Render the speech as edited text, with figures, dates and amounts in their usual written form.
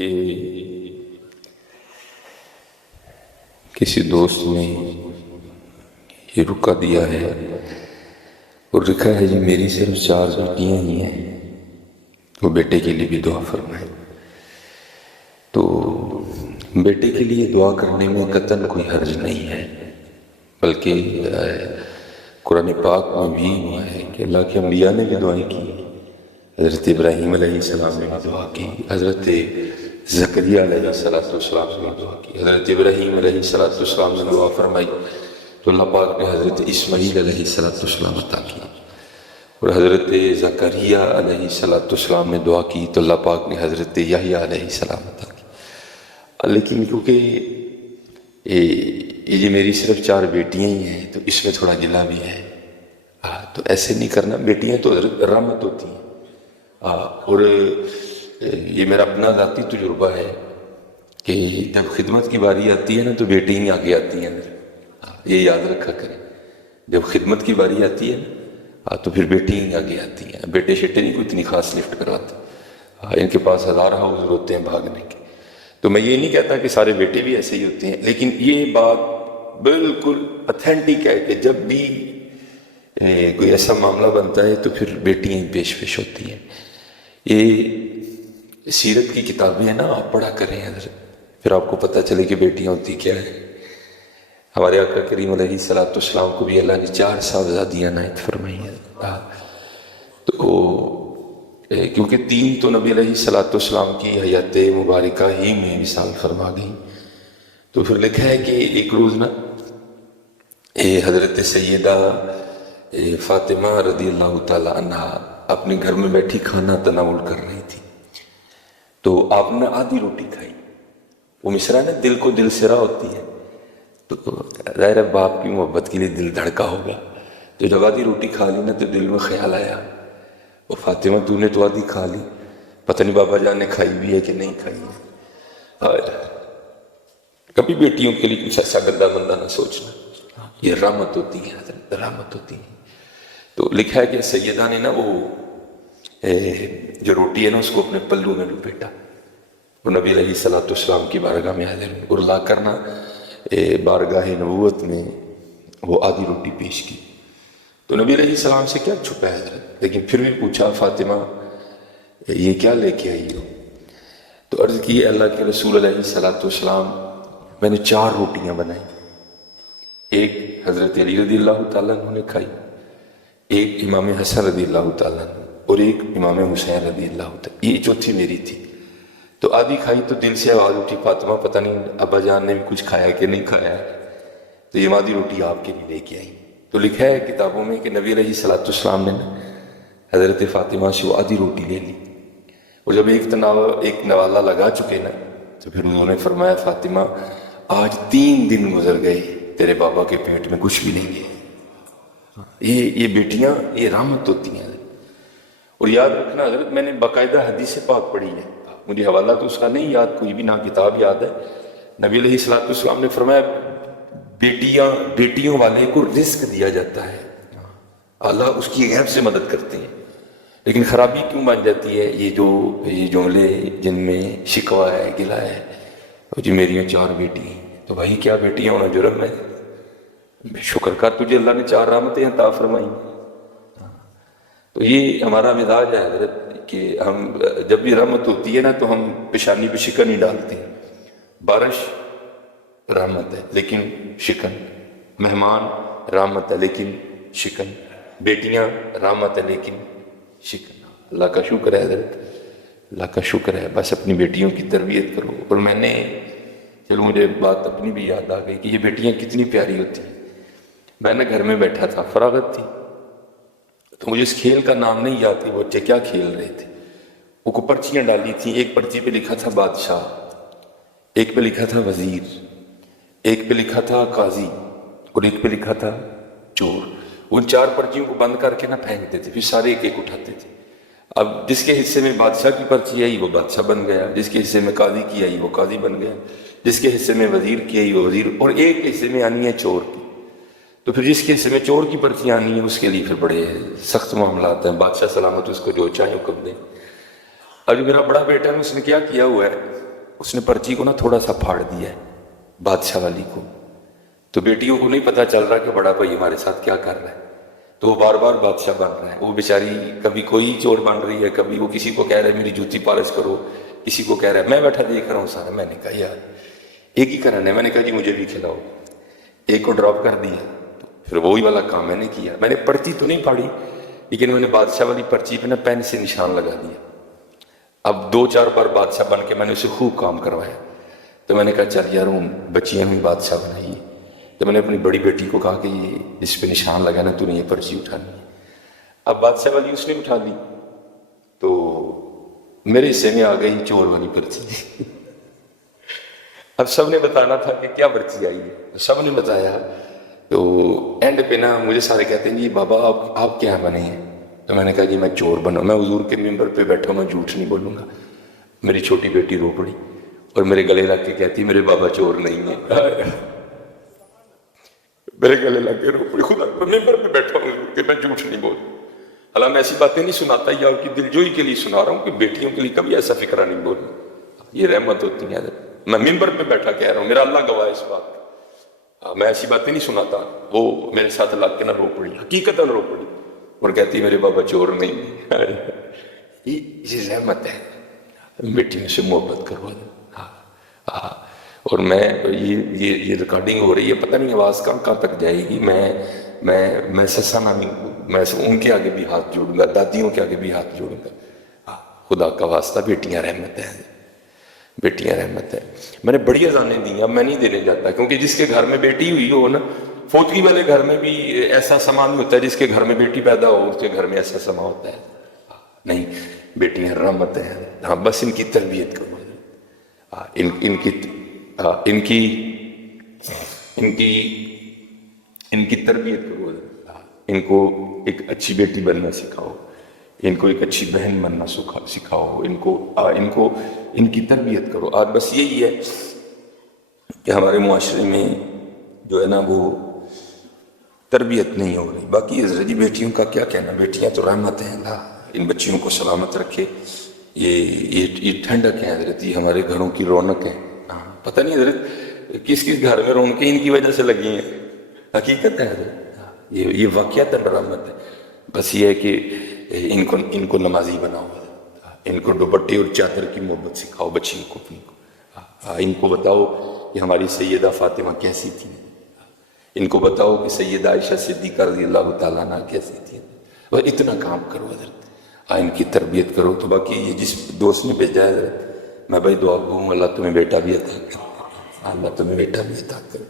کہ کسی دوست نے یہ رکا دیا ہے اور لکھا ہے جی میری صرف 4 بیٹیاں ہی ہیں، وہ بیٹے کے لیے بھی دعا فرمائیں۔ تو بیٹے کے لیے دعا کرنے میں قطعاً کوئی حرج نہیں ہے، بلکہ قرآن پاک میں بھی ہوا ہے کہ اللہ کے انبیاء نے بھی دعائیں کی۔ حضرت ابراہیم علیہ السلام نے بھی دعا کی، حضرت زکریا علیہ السلام نے بھی دعا کی، حضرت ابراہیم علیہ السلام نے دعا فرمائی تو اللہ پاک نے حضرت اسماعیل علیہ السلام عطا کی، اور حضرت زکریا علیہ السلام نے دعا کی تو اللہ پاک نے حضرت یحییٰ علیہ السلام عطا کی۔ لیکن کیونکہ یہ میری صرف 4 بیٹیاں ہی ہیں تو اس میں تھوڑا گلا بھی ہے، تو ایسے نہیں کرنا، بیٹیاں تو رحمت ہوتی ہیں۔ اور یہ میرا اپنا ذاتی تجربہ ہے کہ جب خدمت کی باری آتی ہے نا تو بیٹی ہی آگے آتی ہیں، یہ یاد رکھا کریں، جب خدمت کی باری آتی ہے نا تو پھر بیٹی ہی آگے آتی ہیں، بیٹے شیٹے نہیں کوئی اتنی خاص لفٹ کرواتے، ان کے پاس 1000 حوض ہوتے ہیں بھاگنے کے۔ تو میں یہ نہیں کہتا کہ سارے بیٹے بھی ایسے ہی ہوتے ہیں، لیکن یہ بات بالکل اتھینٹک ہے کہ جب بھی کوئی ایسا معاملہ بنتا ہے تو پھر بیٹیاں پیش ہوتی ہیں۔ یہ سیرت کی کتابیں ہیں نا، آپ پڑھا کریں حضرت، پھر آپ کو پتہ چلے کہ بیٹیاں ہوتی کیا ہے۔ ہمارے آقا کریم علیہ السلام کو بھی اللہ نے 4 صاحبزادیاں عنایت فرمائی ہیں، تو کیونکہ 3 تو نبی علیہ السلام کی حیات مبارکہ ہی میں مثال فرما گئی، تو پھر لکھا ہے کہ ایک روز نا حضرت سیدہ فاطمہ رضی اللہ تعالیٰ عنہ اپنے گھر میں بیٹھی کھانا تناول کر رہی تھی، تو آپ نے آدھی روٹی کھائی۔ وہ مصرع نا دل کو دل سرا ہوتی ہے، تو ظاہر ہے باپ کی محبت کے لیے دل دھڑکا ہوگا، تو جب آدھی روٹی کھا لی نا تو دل میں خیال آیا، وہ فاطمہ تو نے تو آدھی کھا لی، پتہ نہیں بابا جان نے کھائی بھی ہے کہ نہیں کھائی ہے۔ کبھی بیٹیوں کے لیے کچھ ایسا گندا بندہ نہ سوچنا، یہ رحمت ہوتی ہے حضرت، رحمت ہوتی ہے۔ تو لکھا ہے کہ سیدہ نے نا وہ جو روٹی ہے نا اس کو اپنے پلو میں لپیٹا، وہ نبی علیہ السلام کی بارگاہ میں حاضر اور لا کرنا بارگاہ نبوت میں وہ آدھی روٹی پیش کی۔ تو نبی علیہ السلام سے کیا چھپا ہے حضرت، لیکن پھر بھی پوچھا فاطمہ یہ کیا لے کے آئی ہو؟ تو عرض کی اللہ کے رسول علیہ السلام میں نے 4 روٹیاں بنائی، ایک حضرت علی رضی اللہ تعالیٰ عنہ نے کھائی، ایک امام حسن رضی اللہ تعالیٰ عنہ اور ایک امام حسین رضی اللہ تعالیٰ، یہ چوتھی میری تھی۔ تو آدھی کھائی تو دل سے آواز اٹھی فاطمہ پتہ نہیں ابا جان نے بھی کچھ کھایا کہ نہیں کھایا ہے، تو یہ آدھی روٹی آپ کے لیے لے کے آئی۔ تو لکھا ہے کتابوں میں کہ نبی علیہ السلام نے حضرت فاطمہ سے وہ آدھی روٹی لے لی، اور جب ایک نوالہ لگا چکے نا تو پھر انہوں نے فرمایا فاطمہ آج 3 دن گزر گئے تیرے بابا کے پیٹ میں کچھ بھی نہیں گئے۔ یہ بیٹیاں یہ رحمت ہوتی ہیں۔ اور یاد رکھنا حضرت، میں نے باقاعدہ حدیث پاک پڑھی ہے، مجھے حوالہ تو اس کا نہیں یاد کوئی بھی، نہ کتاب یاد ہے۔ نبی علیہ السلام نے فرمایا بیٹیوں والے کو رزق دیا جاتا ہے، اللہ اس کی غیب سے مدد کرتے ہیں، لیکن خرابی کیوں بن جاتی ہے؟ یہ جملے جن میں شکوہ ہے، گلہ ہے، جی میری 4 بیٹی ہیں، تو بھائی کیا بیٹیاں ہونا جرم ہے؟ شکر کر تجھے اللہ نے 4 رحمتیں عطا فرمائی۔ تو یہ ہمارا مزاج ہے حضرت کہ ہم جب بھی رحمت ہوتی ہے نا تو ہم پیشانی پہ شکن ہی ڈالتے ہیں۔ بارش رحمت ہے لیکن شکن، مہمان رحمت ہے لیکن شکن، بیٹیاں رحمت ہے لیکن شکن۔ اللہ کا شکر ہے حضرت، اللہ کا شکر ہے، بس اپنی بیٹیوں کی تربیت کرو۔ اور میں نے چلو مجھے بات اپنی بھی یاد آ گئی کہ یہ بیٹیاں کتنی پیاری ہوتی ہیں۔ میں نے گھر میں بیٹھا تھا، فراغت تھی، تو مجھے اس کھیل کا نام نہیں یاد کہ بچے کیا کھیل رہے تھے۔ وہ کو پرچیاں ڈالی تھیں، ایک پرچی پہ لکھا تھا بادشاہ، ایک پہ لکھا تھا وزیر، ایک پہ لکھا تھا قاضی اور ایک پہ لکھا تھا چور۔ ان 4 پرچیوں کو بند کر کے نہ پھینکتے تھے، پھر سارے ایک اٹھاتے تھے۔ اب جس کے حصے میں بادشاہ کی پرچی آئی وہ بادشاہ بن گیا، جس کے حصے میں قاضی کی آئی وہ قاضی بن گیا، جس کے حصے میں وزیر کی آئی وہ وزیر، اور ایک حصے میں آنی ہے چور کی۔ تو پھر جس کے حصے میں چور کی پرچیاں آنی ہیں اس کے لیے پھر بڑے سخت معاملات ہیں، بادشاہ سلامت اس کو جو چاہے حکم دیں۔ اب جو میرا بڑا بیٹا ہے اس نے کیا کیا ہوا ہے، اس نے پرچی کو نا تھوڑا سا پھاڑ دیا ہے بادشاہ والی کو. تو بیٹیوں کو نہیں پتا چل رہا کہ بڑا بھائی ہمارے ساتھ کیا کر رہا ہے. تو وہ بار بار بادشاہ بن رہا ہے. وہ بیچاری کبھی کوئی چور بن رہی ہے, کبھی وہ کسی کو کہہ رہا ہے میری جوتی پالش کرو, کسی کو کہہ رہا ہے. میں بیٹھا دیکھ رہا ہوں سارا. میں نے کہا یار ایک ہی کرنا ہے. میں نے کہا جی مجھے بھی کھلاؤ. ایک کو ڈراپ کر دیا. پھر وہی والا کام میں نے کیا. میں نے پرچی تو نہیں پھاڑی, لیکن میں نے بادشاہ والی پرچی پہ نا پین سے نشان لگا دیا. اب 2-4 بار بادشاہ بن کے میں نے اسے خوب کام کروایا. تو میں نے کہا چل یار ہوں بچیاں بھی بادشاہ بنائی. تو میں نے اپنی بڑی بیٹی کو کہا کہ یہ اس پہ نشان لگا نا, تو نے یہ پرچی اٹھانی ہے. اب بادشاہ والی اس نے اٹھا لی, تو میرے حصے میں آ گئی چور والی پرچی. اب سب نے بتانا تھا کہ کیا پرچی آئی ہے, سب نے بتایا. تو اینڈ پہ نا مجھے سارے کہتے ہیں جی بابا آپ کیا بنے ہیں. تو میں نے کہا جی میں چور بنا. میں حضور کے ممبر پہ بیٹھا ہوں, میں جھوٹ نہیں بولوں گا. میری چھوٹی بیٹی رو پڑی اور میرے گلے لگ کے کہتی میرے بابا چور نہیں ہے. میرے گلے لگ کے رو پڑی. خدا ممبر پہ بیٹھا ہوں کہ میں جھوٹ نہیں بول. حالانکہ میں ایسی باتیں نہیں سناتا, یا ان کی دلجوئی کے لیے سنا رہا ہوں کہ بیٹیوں کے لیے کبھی ایسا فکرہ نہیں بولوں. یہ رحمت ہوتی ہے. میں ممبر پہ بیٹھا کہہ رہا ہوں, میرا اللہ گواہ اس بات. میں ایسی باتیں نہیں سناتا. وہ میرے ساتھ لگ کے نہ رو پڑی, حقیقتاً رو پڑی, اور کہتی میرے بابا چور نہیں. یہ رحمت ہے. بیٹیوں سے محبت کرو. اور میں یہ ریکارڈنگ ہو رہی ہے, پتہ نہیں آواز کہاں تک جائے گی. میں سسانا نہیں, میں ان کے آگے بھی ہاتھ جوڑوں گا, دادیوں کے آگے بھی ہاتھ جوڑوں گا. خدا کا واسطہ بیٹیاں رحمت ہیں, بیٹیاں رحمت ہیں. میں نے بڑی اذانیں دی, اب میں نہیں دینے جاتا, کیونکہ جس کے گھر میں بیٹی ہوئی ہو نا, فوتگی والے گھر میں بھی ایسا سما نہیں ہوتا ہے. جس کے گھر میں بیٹی پیدا ہو اس کے گھر میں ایسا سما ہوتا ہے. نہیں, بیٹیاں رحمت ہیں. ہاں بس ان کی تربیت کرو, ان کی تربیت کرو. ان کو ایک اچھی بیٹی بننا سکھاؤ, ان کو ایک اچھی بہن بننا سکھاؤ. ان کی تربیت کرو. آج بس یہی ہے کہ ہمارے معاشرے میں جو ہے نا وہ تربیت نہیں ہو رہی. باقی حضرت جی بیٹیوں کا کیا کہنا, بیٹیاں تو رحمت ہیں. اللہ ان بچیوں کو سلامت رکھے. یہ ٹھنڈک ہے حضرت, یہ ہمارے گھروں کی رونق ہے. پتہ نہیں حضرت کس گھر میں رونقیں ان کی وجہ سے لگی ہیں. حقیقت ہے حضرت, یہ واقعات رحمت ہے. بس یہ ہے کہ ان کو نمازی بناؤ, ان کو دوپٹے اور چادر کی محبت سکھاؤ بچیوں کو. ان کو بتاؤ کہ ہماری سیدہ فاطمہ کیسی تھی. ان کو بتاؤ کہ سیدہ عائشہ صدیقہ رضی اللہ تعالیٰ عنہ کیسی تھی. اور اتنا کام کرو حضرت, ان کی تربیت کرو. تو باقی یہ جس دوست نے بھیجا ہے حضرت, میں بھائی دعا کروں اللہ تمہیں بیٹا بھی عطا کرے, اللہ تمہیں بیٹا بھی عطا کرے.